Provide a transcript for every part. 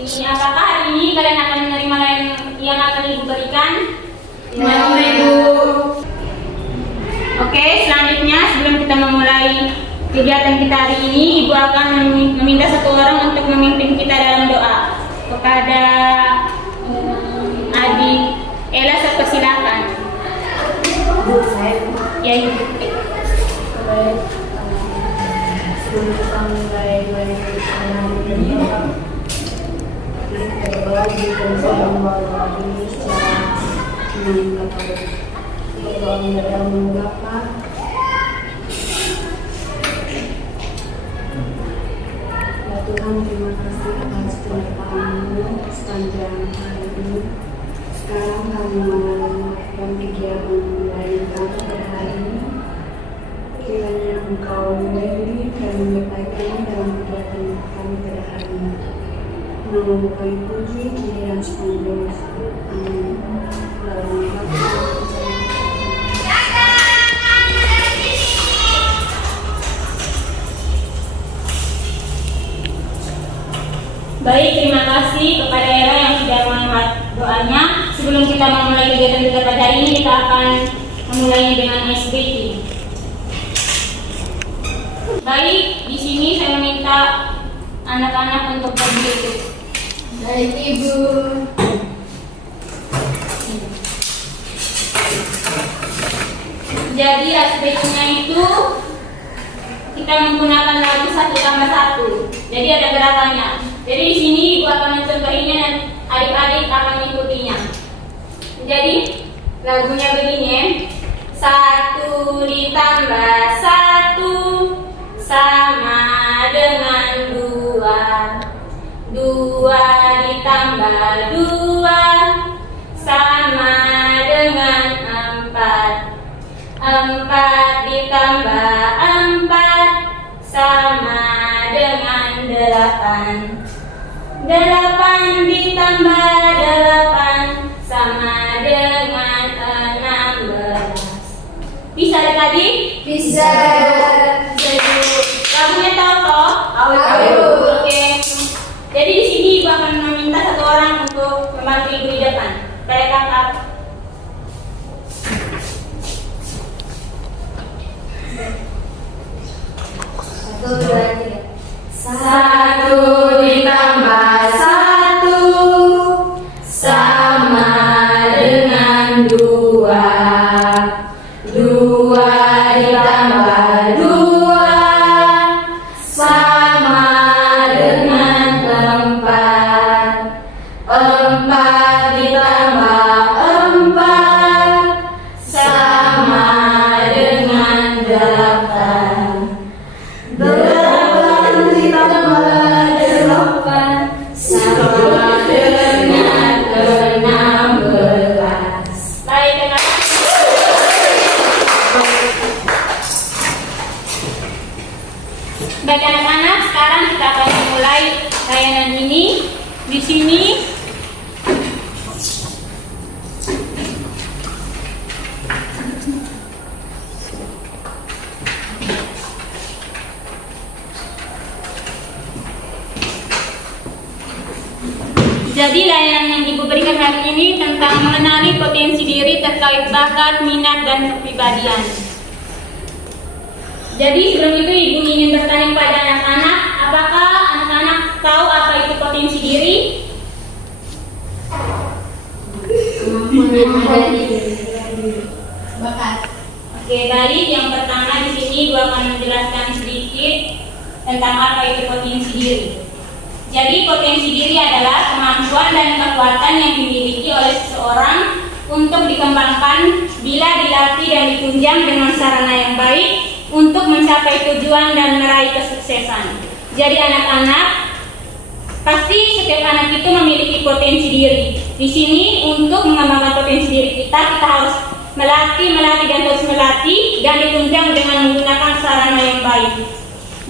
Ini apakah hari ini kalian akan menerima yang akan Ibu berikan? Ya, Ibu. Oke, selanjutnya sebelum kita memulai kegiatan kita hari ini, Ibu akan meminta satu orang untuk memimpin kita dalam doa. Kepada adik Ella, saya persilakan. Ya, Ibu. Sebelum kita mulai ini, kita berdoa di dalam ini secara berdoa mendalam mengungkapkan. Ya Tuhan, terima kasih atas penyertaan-Mu sepanjang hari ini. Sekarang kami melakukan kegiatan lain kami pada hari ini. Kiranya Engkau membimbing dan menyertai kami dalam kegiatan kami pada hari ini. Nama Bapa Puji, Kini dan sepanjang masa. Amin. Baik, terima kasih kepada Ella yang sudah mengangkat doanya. Sebelum kita memulai kegiatan kita pada hari ini, kita akan memulainya dengan SBT. Baik, di sini saya meminta anak-anak untuk berdiri. Baik, Ibu. Jadi aspeknya itu kita menggunakan lagu 1+1. Jadi ada gerakannya. Jadi di sini Ibu akan mencontohinya dan adik-adik akan mengikutinya. Jadi lagunya begini. 1 ditambah 1 sama dengan 2. 2 ditambah 2 sama dengan 4. 4 ditambah 4 sama dengan 8. 8 ditambah 8 sama dengan 16. Bisa adik-adik? Bisa. Lagunya tahu toh? Tahu. Oke. Jadi di sini Ibu akan meminta satu orang untuk membantu Ibu di depan. Kayak kakak. Satu ditambah 1 sama dengan 2. 2 ditambah 2 sama dengan 4. 4 ditambah 4 sama dengan 8. 8 ditambah 8 sama dengan 16. Baik, terima kasih. Baik anak-anak, sekarang kita akan memulai layanan ini. Di sini jadi layanan yang Ibu berikan hari ini tentang mengenali potensi diri terkait bakat, minat, dan kepribadian. Jadi sebelum itu Ibu ingin bertanya kepada anak-anak, apakah anak-anak tahu apa itu potensi diri? Kemampuan yang ada di bakat. Oke, baik. Yang pertama di sini Ibu akan menjelaskan sedikit tentang apa itu potensi diri. Jadi potensi diri adalah kemampuan dan kekuatan yang dimiliki oleh seseorang untuk dikembangkan bila dilatih dan ditunjang dengan sarana yang baik untuk mencapai tujuan dan meraih kesuksesan. Jadi anak-anak, pasti setiap anak itu memiliki potensi diri. Di sini untuk mengembangkan potensi diri kita harus melatih dan terus melatih dan ditunjang dengan menggunakan sarana yang baik.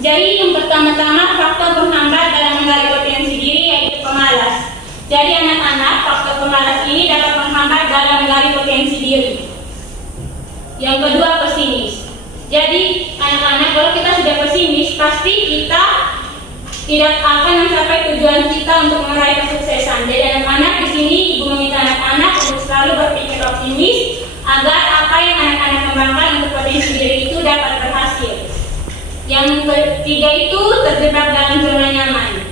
Jadi yang pertama-tama faktor penghambat dalam menggali potensi diri yaitu pemalas. Jadi anak-anak, faktor pemalas ini dapat menghambat dalam menggali potensi diri. Yang kedua, pesimis. Jadi anak-anak, kalau kita sudah pesimis, pasti kita tidak akan mencapai tujuan kita untuk meraih kesuksesan. Jadi anak-anak di sini ibu meminta anak-anak untuk selalu berpikir optimis agar apa yang anak-anak kembangkan untuk potensi diri itu dapat berhasil. Yang ketiga itu terjebak dalam zona nyaman.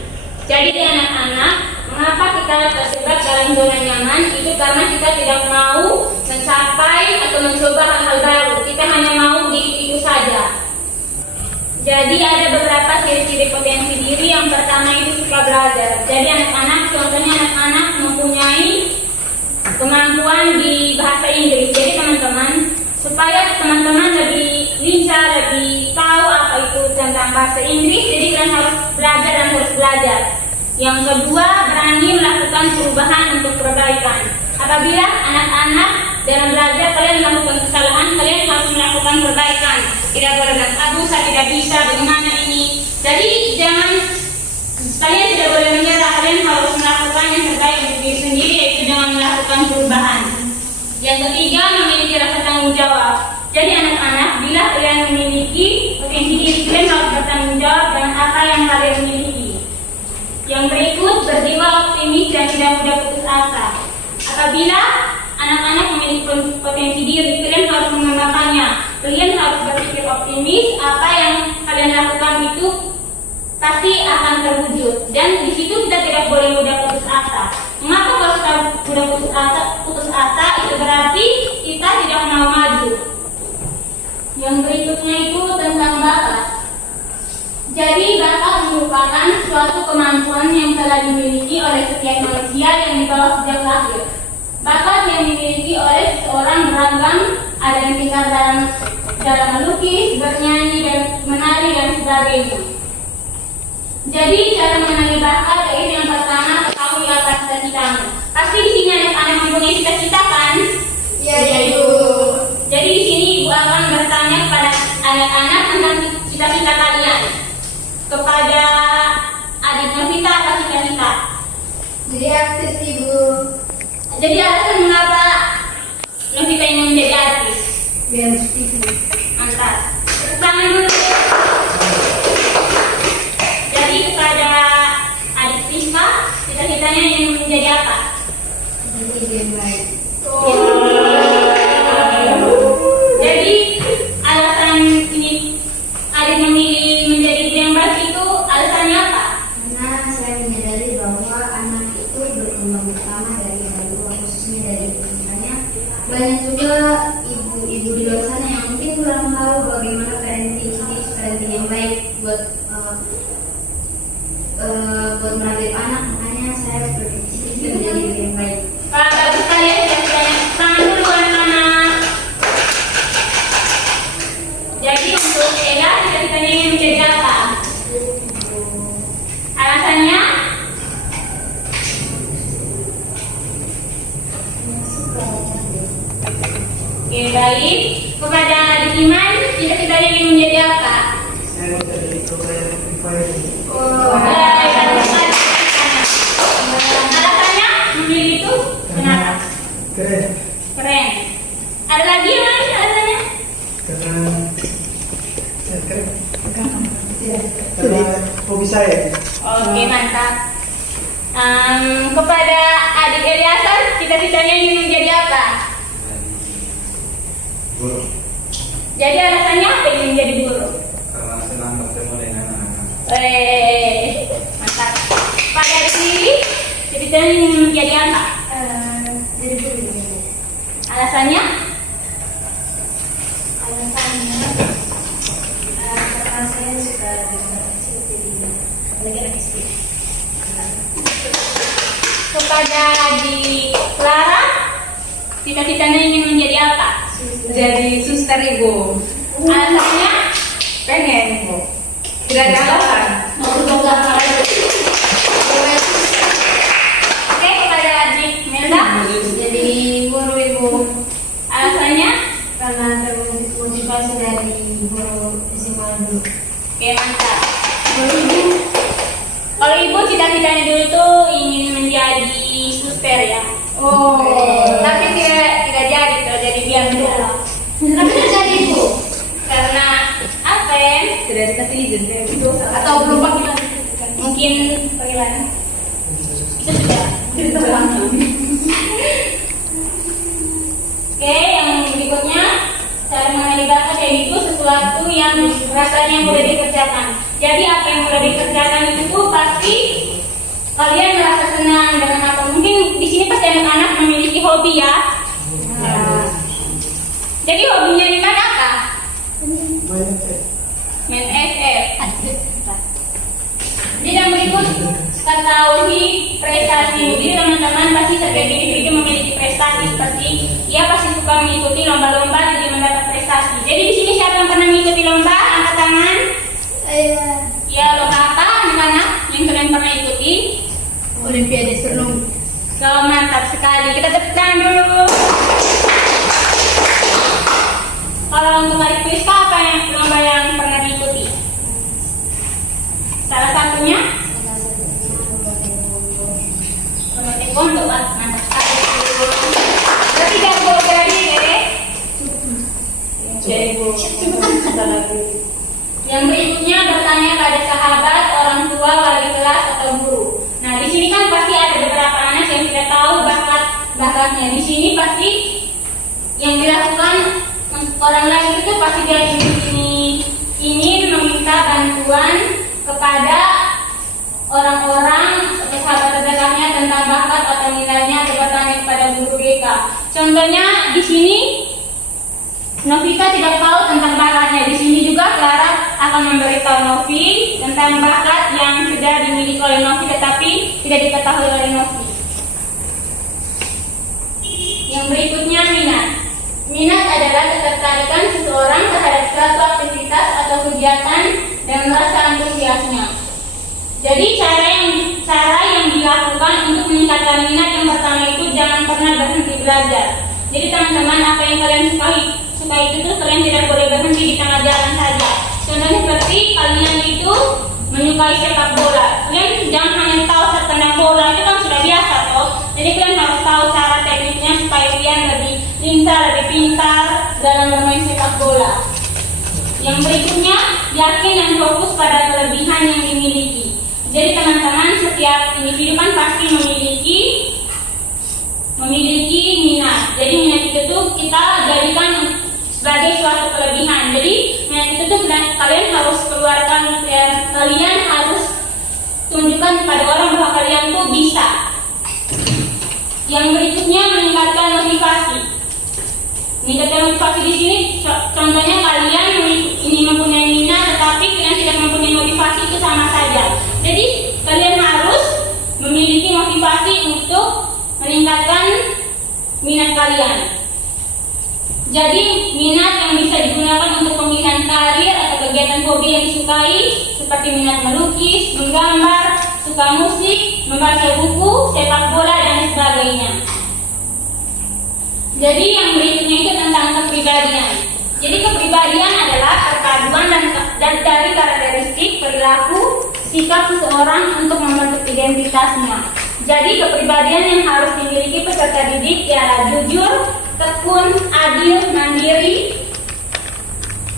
Jadi anak-anak, mengapa kita terjebak dalam zona nyaman? Itu karena kita tidak mau mencapai atau mencoba hal-hal baru. Kita hanya mau di itu saja. Jadi ada beberapa ciri-ciri potensi diri. Yang pertama itu suka belajar. Jadi anak-anak, contohnya anak-anak mempunyai kemampuan di bahasa Inggris. Jadi teman-teman, supaya teman-teman lebih lincah, lebih tahu apa itu tentang bahasa Inggris, jadi kalian harus belajar dan terus belajar. Yang kedua, berani melakukan perubahan untuk perbaikan. Apabila anak-anak dalam belajar kalian melakukan kesalahan, kalian harus melakukan perbaikan. Tidak boleh bilang, aduh saya tidak bisa, bagaimana ini. Jadi kalian tidak boleh menyerah, kalian harus melakukan yang terbaik untuk diri sendiri, yaitu dengan melakukan perubahan. Yang ketiga, memiliki rasa tanggung jawab. Jadi anak-anak, bila kalian memiliki potensi diri, kalian harus bertanggung jawab dengan apa yang kalian miliki. Yang berikut, berjiwa optimis dan tidak mudah putus asa. Apabila anak-anak memiliki potensi diri, kalian harus mengembangkannya. Kalian harus berpikir optimis, apa yang kalian lakukan itu pasti akan terwujud. Dan di situ kita tidak boleh mudah putus asa. Mengapa kalau kita mudah putus asa? Itu berarti kita tidak mau maju. Yang berikutnya itu tentang bakat. Jadi bakat merupakan suatu kemampuan yang telah dimiliki oleh setiap manusia yang dibawa sejak lahir. Bakat yang dimiliki oleh seseorang beragam, ada yang pintar dalam melukis, bernyanyi, dan menari, dan sebagainya. Jadi cara mengenali bakat yaitu yang pertama, ketahui apa cita-citamu. Pasti di sini anak-anak mempunyai cita-cita kan? Ya, Ibu. Jadi di sini Ibu akan bertanya kepada anak-anak tentang cita-cita kalian. Kepada adik Novita apa cita-cita? Jadi artis, Ibu. Jadi alasan mengapa Novita ingin menjadi artis? Biar TV. Mantap. Tepuk tangan dulu. Jadi kepada adik Prisma, cita-citanya ingin menjadi apa? Jadi game baik. Jadi alasan ini adik memilih menjadi yang baik itu alasannya apa? Karena saya menyadari bahwa anak itu berkembang bersama dari orang tua, khususnya dari ibu. Makanya banyak juga ibu-ibu di luar sana yang mungkin kurang tahu bagaimana parenting yang baik buat merawat anak. Makanya saya berpikir menjadi ibu yang baik. Bagus sekali ya cita-citanya. Tangan dulu anak-anak. Jadi untuk Ella cita-citanya ingin menjadi apa? Alasannya? Oke, baik. Kepada adik Iman, cita-citanya ingin menjadi apa? Saya mau jadi program Fiverr. Alasannya memilih itu kenapa? Keren. Keren. Ada lagi yang lain alasannya? Karena keren. Karena hobi saya. Oke, mantap. Kepada adik Eliasar, cita-citanya ingin menjadi apa? Guru, Jadi alasannya apa ingin menjadi guru? karena senang bertemu dengan anak-anak. Mantap. Pada adik Lili, cita-citanya ingin menjadi apa? Jadi guru. Alasannya? Alasannya karena saya suka dengan kecil, jadi lagi anak istri. Kepada adik Clara, cita-citanya ingin menjadi apa? Jadi suster, Ibu. Alasannya? Pengen, Ibu. Tidak ada alasan. Oke, kepada adik Melda, Jadi guru, Ibu. alasannya? Karena termotivasi dari guru SMA dulu. Oke, mantap. Kalau ibu cita-citanya dulu tuh ingin menjadi suster ya. Tapi tidak jadi tuh, jadi biasa. Tapi tidak jadi, Ibu. Karena apa ya? Tidak dikasih izin. Atau belum pakai. Mungkin Mungkin bagaimana? Itu sudah. Oke, yang berikutnya cara mengenali bakat yaitu sesuatu yang rasanya mudah dikerjakan. Jadi apa yang mudah dikerjakan itu pasti kalian merasa senang dengan apa. Mungkin di sini pasti anak-anak memiliki hobi ya. Jadi hobinya Nina apa? Main FF. Jadi yang berikut ketahui prestasi. Jadi teman-teman pasti setiap individu memiliki prestasi. Seperti ia pasti suka mengikuti lomba-lomba jadi mendapat prestasi. Jadi di sini siapa yang pernah mengikuti lomba? Angkat tangan. Ya, lomba apa anak-anak yang kalian pernah ikuti? Olimpiade Serlung. So, mantap sekali. Kita tepuk tangan dulu. Kalau untuk Adik Priska, apa yang lomba yang pernah diikuti? Salah satunya? Lomba taekwondo, mantap sekali. Berarti jago berani ya? Jago. Yang berikutnya bertanya pada sahabat, orang tua, wali kelas atau guru. Nah, di sini kan pasti ada beberapa anak yang tidak tahu bakatnya. Di sini pasti yang dilakukan orang lain itu pasti dia ingin meminta bantuan kepada orang-orang atau sahabat terdekatnya tentang bakat atau nilainya atau bertanya kepada guru mereka. Contohnya di sini Novita tidak tahu tentang bakatnya. Di sini juga Clara akan memberitahu Novi tentang bakat yang sudah dimiliki oleh Novi tetapi tidak diketahui oleh Novi. Yang berikutnya minat. Minat adalah ketertarikan seseorang terhadap suatu aktivitas atau kegiatan dan merasa antusiasnya. Jadi cara yang dilakukan untuk meningkatkan minat yang pertama itu jangan pernah berhenti belajar. Jadi teman-teman, apa yang kalian suka itu tuh kalian tidak boleh berhenti di tengah jalan saja. Contohnya seperti kalian itu menyukai sepak bola. Kalian jangan hanya tahu tentang bola, itu kan sudah biasa toh. Jadi kalian harus tahu cara tekniknya supaya kalian lebih lincah, lebih pintar dalam bermain sepak bola. Yang berikutnya, yakin dan fokus pada kelebihan yang dimiliki. Jadi teman-teman, setiap individu kan pasti memiliki minat. Jadi minat itu tuh kita jadikan sebagai suatu kelebihan. Jadi minat itu tuh kalian harus keluarkan, kalian harus tunjukkan kepada orang bahwa kalian tuh bisa. Yang berikutnya, meningkatkan motivasi. Meningkatkan motivasi di sini contohnya kalian ingin mempunyai minat tetapi kalian tidak mempunyai motivasi, itu sama saja. Jadi kalian harus memiliki motivasi untuk meningkatkan minat kalian. Jadi minat yang bisa digunakan untuk pemilihan karir atau kegiatan hobi yang disukai seperti minat melukis, menggambar, suka musik, membaca buku, sepak bola dan sebagainya. Jadi yang berikutnya itu tentang kepribadian. Jadi kepribadian adalah perpaduan dan dari karakteristik, perilaku, sikap seseorang untuk membentuk identitasnya. Jadi kepribadian yang harus dimiliki peserta didik ialah jujur, tekun, adil, mandiri,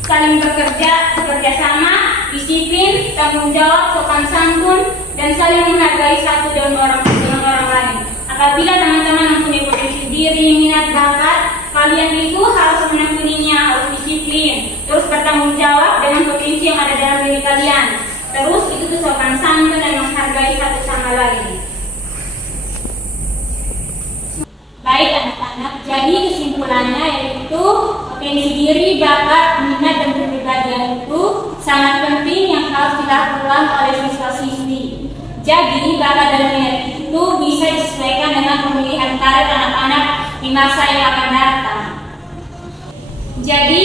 saling bekerja sama, disiplin, tanggung jawab, sopan santun, dan saling menghargai satu dengan orang lain. Apabila teman-teman mempunyai potensi diri, minat, bakat, kalian itu harus menekuninya, harus disiplin, terus bertanggung jawab dengan potensi yang ada dalam diri kalian. Terus itu tuh sopan santun dan menghargai satu sama lain. Baik anak-anak, jadi kesimpulannya yaitu potensi diri, bakat, minat, dan kepribadian itu sangat penting yang harus dilakukan oleh siswa-siswi. Jadi bakat dan minat itu bisa disesuaikan dengan pemilihan karir anak-anak di masa yang akan datang. Jadi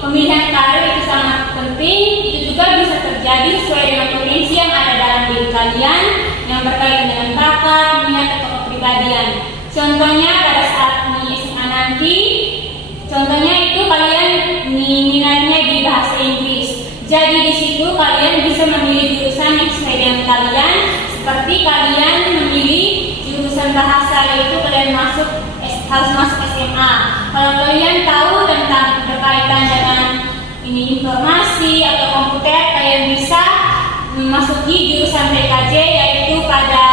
pemilihan karir itu sangat penting, itu juga bisa terjadi sesuai dengan potensi yang ada dalam diri kalian yang berkaitan dengan bakat, minat, atau kepribadian. Contohnya pada saat di SMA nanti, contohnya itu kalian minatnya di bahasa Inggris. Jadi di situ kalian bisa memilih jurusan yang sesuai dengan kalian. Seperti kalian memilih jurusan bahasa, yaitu kalian harus masuk SMA. Kalau kalian tahu tentang berkaitan dengan informasi atau komputer, kalian bisa masuk Teknologi jurusan PKJ, yaitu pada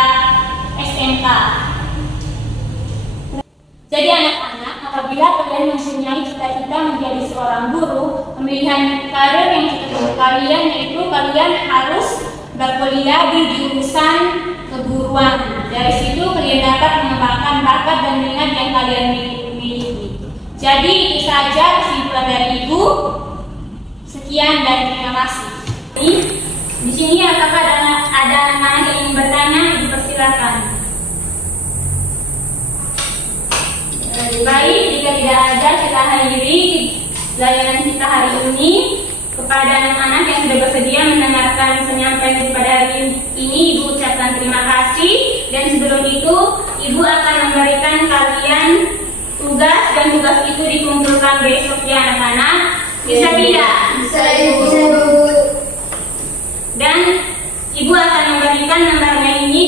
SMK. Jadi anak-anak, apabila kalian mempunyai cita-cita menjadi seorang guru, pemilihan karir yang cocok untuk kalian yaitu kalian harus berkuliah di jurusan keguruan. Dari situ kalian dapat mengembangkan bakat dan minat yang kalian miliki. Jadi itu saja kesimpulan dari Ibu. Sekian dan terima kasih. Di sini apakah ada anak-anak yang ingin bertanya? Dipersilakan. Baik, jika tidak ada, kita akhiri layanan kita hari ini. Kepada anak-anak yang sudah bersedia mendengarkan penyampaian pada hari ini, Ibu ucapkan terima kasih. Dan sebelum itu, Ibu akan memberikan kalian tugas, dan tugas itu dikumpulkan besok ya anak-anak. Bisa tidak? Bisa, Ibu. Dan Ibu akan memberikan nomornya ini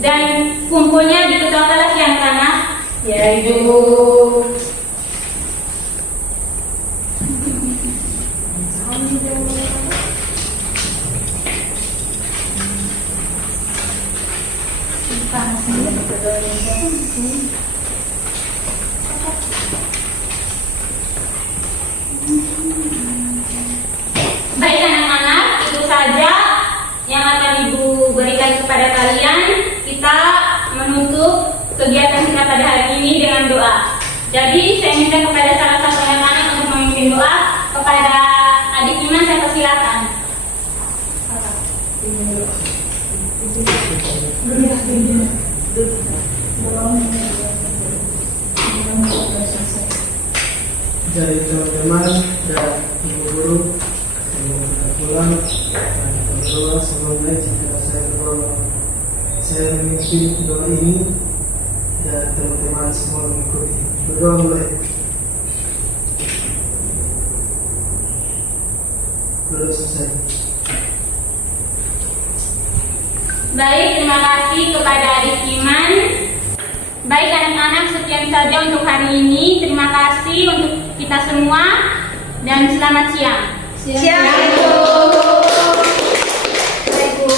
dan kumpulnya di ketua kelas yang sana. Ya, Ibu. Baik anak-anak, itu saja yang akan Ibu berikan kepada kalian. Kita menutup kegiatan kita pada hari ini dengan doa. Jadi saya minta kepada salah satu anak-anak untuk memimpin doa. Kepada adik Iman saya persilakan. Jadi teman-teman dan ibu guru sebelum kita pulang, dan kita berdoa semoga jika saya memimpin doa ini dan teman-teman semua mengikuti. Berdoa mulai. Berdoa selesai. Baik, terima kasih kepada adik Iman. Baik anak-anak, sekian saja untuk hari ini. Terima kasih untuk kita semua dan selamat siang. Siang, Ibu. Ibu.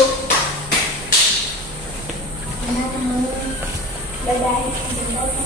Bye-bye.